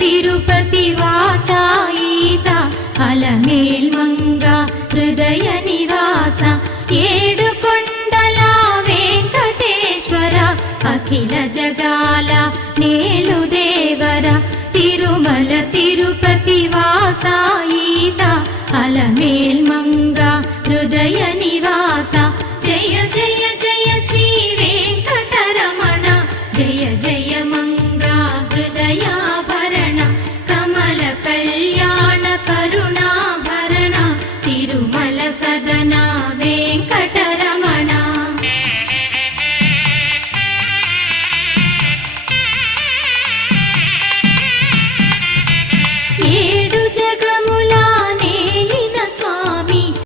తిరుపతి వాస ఈస అలమేల్ మంగ హృదయ నివాస ఏడు కొండల వెంకటేశ్వర అఖిల జగాల నేలు దేవర తిరుమల తిరుపతి వాస ఈస అలమేల్ మంగ హృదయ నివాస జయ జయ జయ శ్రీ వెంకటరమణ జయ జయ మంగ హృదయాభరణ కమల కళ్యాణ కరుణాభరణ తిరుమల సదన వెంకటరమణ